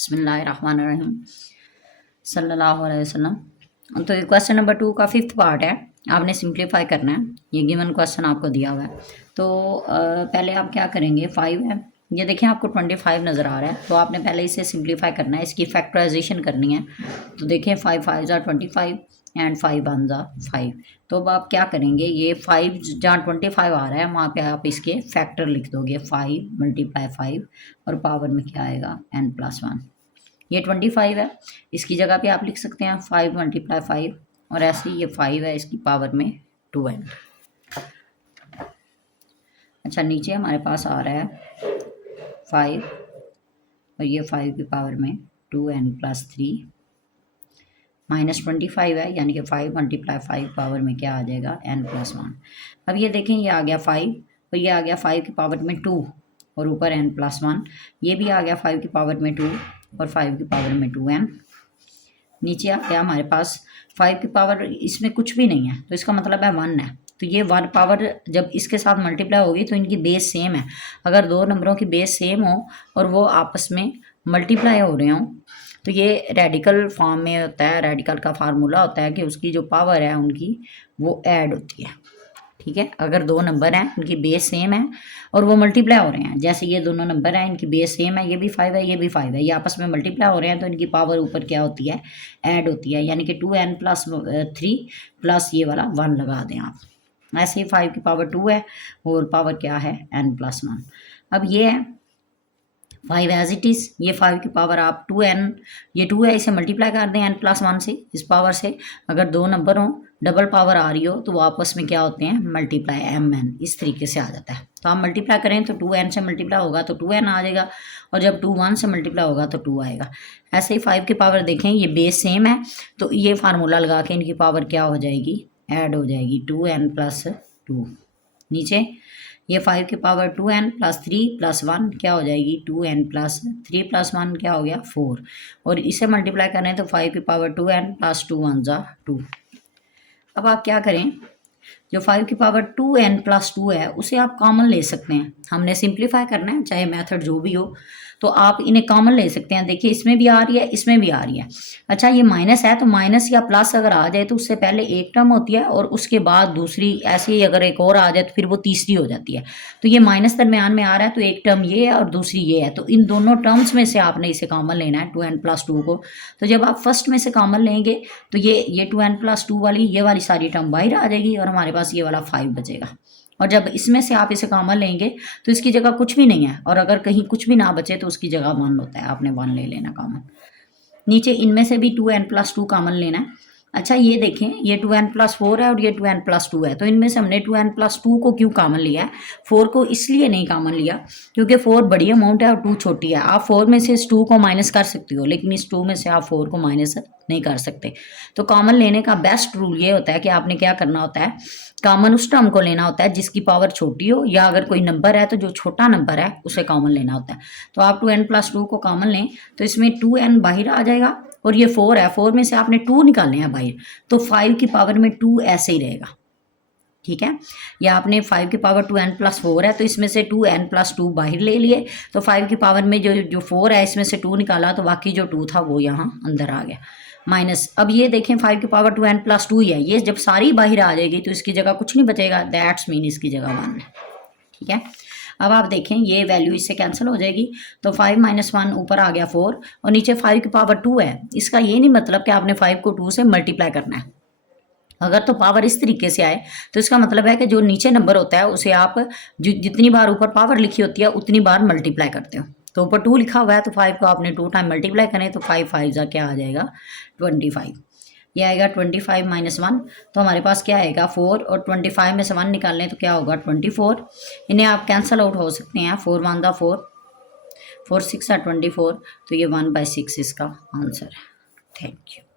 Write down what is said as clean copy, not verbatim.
बिस्मिल्लाहिर्रहमानिर्रहीम सल्लल्लाहु अलैहि वसल्लम। तो ये क्वेश्चन नंबर 2 का 5th पार्ट है। आपने सिंप्लीफाई करना है। ये गिवन क्वेश्चन आपको दिया हुआ है। तो पहले आप क्या करेंगे, 5 है, ये देखिए आपको 25 नज़र आ रहा है, तो आपने पहले इसे सिंप्लीफाई करना है, इसकी फैक्टराइजेशन करनी है। तो देखें 5 5 ज़ा 25 एंड 5 1 ज़ा 5। तो अब आप क्या करेंगे, ये 5 जहाँ 25 आ रहा है वहाँ पे आप इसके फैक्टर लिख दोगे, 5 × 5 और पावर में क्या आएगा n+1। ये 25 है, इसकी जगह पे आप लिख सकते हैं 5 × 5 और ऐसे ही ये 5 है, इसकी पावर में 2n। अच्छा, नीचे हमारे पास आ रहा है 5 और ये 5 की पावर में 2n+3 -25 है, यानी कि 5 × 5 पावर में क्या आ जाएगा n+1। अब ये देखें, ये आ गया 5 और ये आ गया 5 की पावर में 2 और ऊपर n+1, ये भी आ गया 5 की पावर में 2 और 5 की पावर में 2n। नीचे आ गया हमारे पास 5 की पावर, इसमें कुछ भी नहीं है तो इसका मतलब है 1 है। तो ये 1 पावर जब इसके साथ मल्टीप्लाई होगी तो इनकी बेस सेम है। अगर दो नंबरों की बेस सेम हो और वो आपस में मल्टीप्लाई हो रहे हों तो ये रेडिकल फॉर्म में होता है। रेडिकल का फार्मूला होता है कि उसकी जो पावर है उनकी वो ऐड होती है। ठीक है, अगर दो नंबर हैं उनकी बेस सेम है और वो मल्टीप्लाई हो रहे हैं, जैसे ये दोनों नंबर हैं, इनकी बेस सेम है, ये भी 5 है, ये भी 5 है, ये आपस में मल्टीप्लाई हो रहे हैं तो इनकी पावर ऊपर क्या होती है, ऐड होती है, यानी कि 2n+3 प्लस ये वाला 1 लगा दें आप। ऐसे ही 5 की पावर 2 है और पावर क्या है n+1। अब ये है 5 एज इट इज़, ये 5 की पावर आप 2n, ये 2 है, इसे मल्टीप्लाई कर दें n+1 से, इस पावर से। अगर दो नंबर हों, डबल पावर आ रही हो तो वो आपस में क्या होते हैं, मल्टीप्लाई, mn, इस तरीके से आ जाता है। तो आप मल्टीप्लाई करें तो 2n से मल्टीप्लाई होगा तो 2n आ जाएगा और जब 2 1 से मल्टीप्लाई होगा तो 2 आएगा। ऐसे ही 5 की पावर देखें, ये बेस सेम है तो ये फार्मूला लगा के इनकी पावर क्या हो जाएगी, ऐड हो जाएगी, 2n+2। नीचे ये 5 की पावर 2n+3 + 1 क्या हो जाएगी, 2n+3 + 1 क्या हो गया 4, और इसे मल्टीप्लाई करें तो 5 की पावर 2n + 2 1 ज़ा 2। अब आप क्या करें, जो 5 की पावर 2n+2 है उसे आप कॉमन ले सकते हैं। हमने सिंप्लीफाई करना है, चाहे मेथड जो भी हो, तो आप इन्हें कॉमन ले सकते हैं। देखिए इसमें भी आ रही है, इसमें भी आ रही है। अच्छा, ये माइनस है तो माइनस या प्लस अगर आ जाए तो उससे पहले एक टर्म होती है और उसके बाद दूसरी, ऐसे ही अगर एक और आ जाए तो फिर वो तीसरी हो जाती है। तो ये माइनस दरमियान में आ रहा है तो एक टर्म ये है और दूसरी ये है, तो इन दोनों टर्म्स में से आपने इसे कॉमन लेना है 2n+2 को। तो जब आप फर्स्ट में से कॉमन लेंगे तो ये 2n+2 वाली, ये वाली सारी टर्म बाहर आ जाएगी और हमारे पास ये वाला 5 बचेगा। और जब इसमें से आप इसे कॉमन लेंगे तो इसकी जगह कुछ भी नहीं है, और अगर कहीं कुछ भी ना बचे तो उसकी जगह 1 होता है, आपने 1 ले लेना कॉमन। नीचे इनमें से भी 2n+2 कॉमन लेना है। अच्छा, ये देखें, ये 2n+4 है और ये 2n+2 है, तो इनमें से हमने 2n+2 को क्यों कॉमन लिया है, 4 को इसलिए नहीं कॉमन लिया क्योंकि 4 बड़ी अमाउंट है और 2 छोटी है। आप 4 में से इस 2 को माइनस कर सकती हो, लेकिन इस 2 में से आप 4 को माइनस नहीं कर सकते। तो कॉमन लेने का बेस्ट रूल ये होता है कि आपने क्या करना होता है, कॉमन उस टर्म को लेना होता है जिसकी पावर छोटी हो, या अगर कोई नंबर है तो जो छोटा नंबर है उसे कॉमन लेना होता है। तो आप 2n+2 को कॉमन लें तो इसमें 2n बाहर आ जाएगा और ये 4 है, 4 में से आपने 2 निकालने हैं बाहर, तो 5 की पावर में 2 ऐसे ही रहेगा। ठीक है, या आपने 5 की पावर 2n+4 है तो इसमें से 2n+2 बाहर ले लिए, तो 5 की पावर में जो 4 है इसमें से 2 निकाला तो बाकी जो 2 था वो यहाँ अंदर आ गया माइनस। अब ये देखें 5 की पावर 2n+2 ही है, ये जब सारी बाहर आ जाएगी तो इसकी जगह कुछ नहीं बचेगा, दैट्स मीन इसकी जगह 1 है। ठीक है, अब आप देखें ये वैल्यू इससे कैंसिल हो जाएगी, तो 5 - 1 ऊपर आ गया 4 और नीचे 5 की पावर 2 है। इसका ये नहीं मतलब कि आपने 5 को 2 से मल्टीप्लाई करना है। अगर तो पावर इस तरीके से आए तो इसका मतलब है कि जो नीचे नंबर होता है उसे आप जितनी बार ऊपर पावर लिखी होती है उतनी बार मल्टीप्लाई करते हो। तो ऊपर 2 लिखा हुआ है तो 5 को आपने 2 टाइम मल्टीप्लाई करें तो 5 5 ज़ा क्या आ जाएगा 25। ये आएगा 25 - 1, तो हमारे पास क्या आएगा 4, और 25 में से 1 निकाल लें तो क्या होगा 24। इन्हें आप कैंसिल आउट हो सकते हैं, 4 1 ज़ा 4, 4 6 ज़ा 24, तो ये 1/6 इसका आंसर है। Thank you.